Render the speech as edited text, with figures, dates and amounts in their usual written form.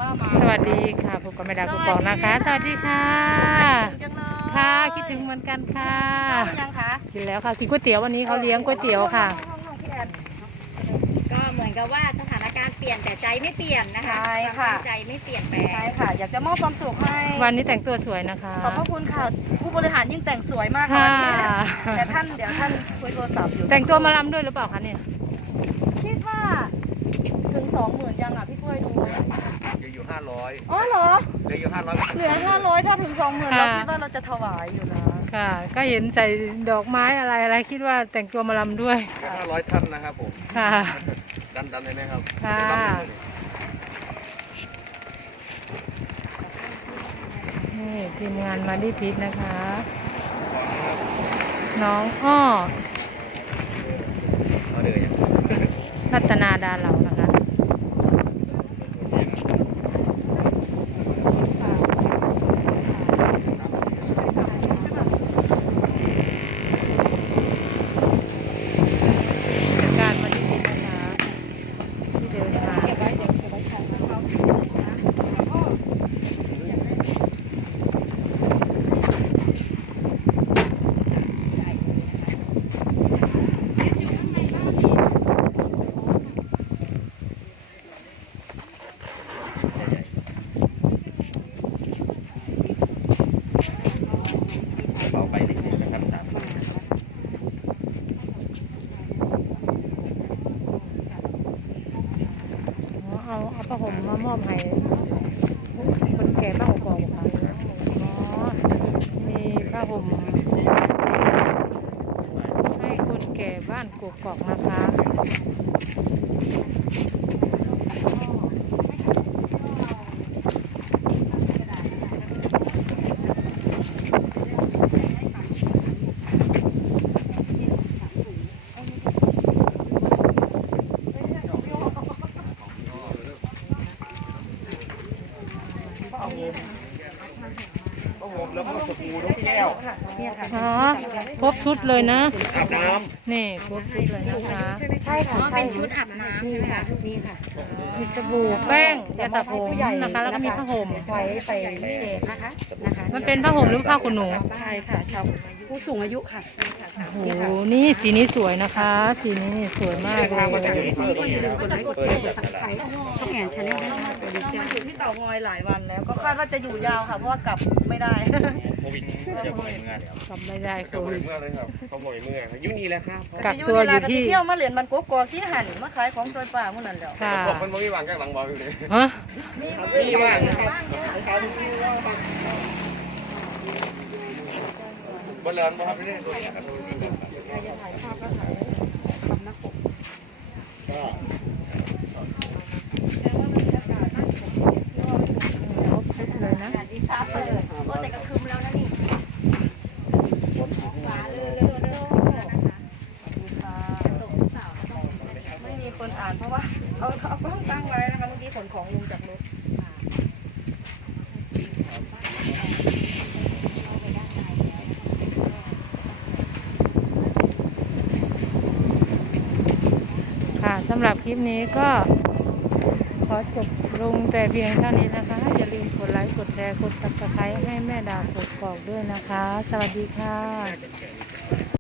ป้ามาสวัสดีค่ะพบกับแม่ดาวกุกองนะคะสวัสดีค่ะค่ะคิดถึงเหมือนกันค่ะยังคะกินแล้วค่ะกินก๋วยเตี๋ยววันนี้เขาเลี้ยงก๋วยเตี๋ยวค่ะก็เหมือนกับว่าสถานการณ์เปลี่ยนแต่ใจไม่เปลี่ยนนะคะใช่ค่ะใจไม่เปลี่ยนแปลงใช่ค่ะอยากจะมอบความสุขให้วันนี้แต่งตัวสวยนะคะขอบพระคุณค่ะผู้บริหารยิ่งแต่งสวยมากค่ะแต่ท่านเดี๋ยวท่านคุยโทรศัพท์อยู่แต่งตัวมาลำด้วยหรือเปล่าคะเนี่ยคิดว่าถึง20,000ยังอ่ะพี่กล้วยดูไหมเหลืออยู่500 อ๋อเหรอเหลืออยู่500 เหลือ500ถ้าถึง20,000เราคิดว่าเราจะถวายอยู่นะค่ะก็เห็นใส่ดอกไม้อะไรคิดว่าแต่งตัวมาลำด้วยเหลือ500ท่านนะครับผมค่ะดันเลยไหมครับค่ะนี่ทีมงานมาดีพิษนะคะ น้องอ้อรัตนาดาเหล่านะคะการมาดีพิษนะคะที่เดินทางเอาไปนิดนึงนะครับเอาผ้าห่มมามอบให้คนแก่บ้านกอกค่ะอ๋อมีผ้าห่มให้คนแก่บ้านกกอกนะคะแล้วก็สบู่น้องแก้วอ๋อครบชุดเลยนะอาบน้นี่ครบชุดเลยนะคะใช่ค่ะเป็นชุดอาบน้ำใช่ไหมคะนี่ค่ะมีสบู่แป้งยาสระผมนะคะแล้วก็มีผ้าห่มไว้ไปเด็กนะคะมันเป็นผ้าห่มหรือผ้าขนหนูใช่ค่ะชาวผู้สูงอายุค่ะโอ้โหนี่สีนี้สวยนะคะ สีนี้สวยมากเลยกดไลค์กดแชร์สับไครต์ช่องแอนชาแนลให้สวัสดีจ้าอยู่ที่เต่างอยหลายวันแล้ว ก็คาดว่าจะอยู่ยาวค่ะเพราะว่ากลับไม่ได้ำโควิดจะบ่อยเมื่อทำไม่ได้โคจะบ่อยวิดเมื่อเลยครับเขาบ่อยเมื่อยุ่นี่แหละครับกักตัวอยู่ที่เที่ยวมาเหรียญมันโกโก้ที่หันมาขายของตัวป่าเมื่อนั้นแล้วค่ะผมมันไม่วางแค่หลังบอลอยู่เลยฮะมีว่างนะครับบอลเลินบ่ครับพี่เนี่ยเลยนะแต่ก็คืมแล้วนะนี่ฟ้าเลยไม่มีคนอ่านเพราะว่าเอากล้องตั้งไว้นะคะเมื่อกี้ขนของลงจากรถค่ะสำหรับคลิปนี้ก็ขอจบลงแต่เพียงเท่านี้นะคะอย่าลืมกดไลค์กดแชร์กดซับสไครต์ให้แม่ดาวกดกอกด้วยนะคะ สวัสดีค่ะ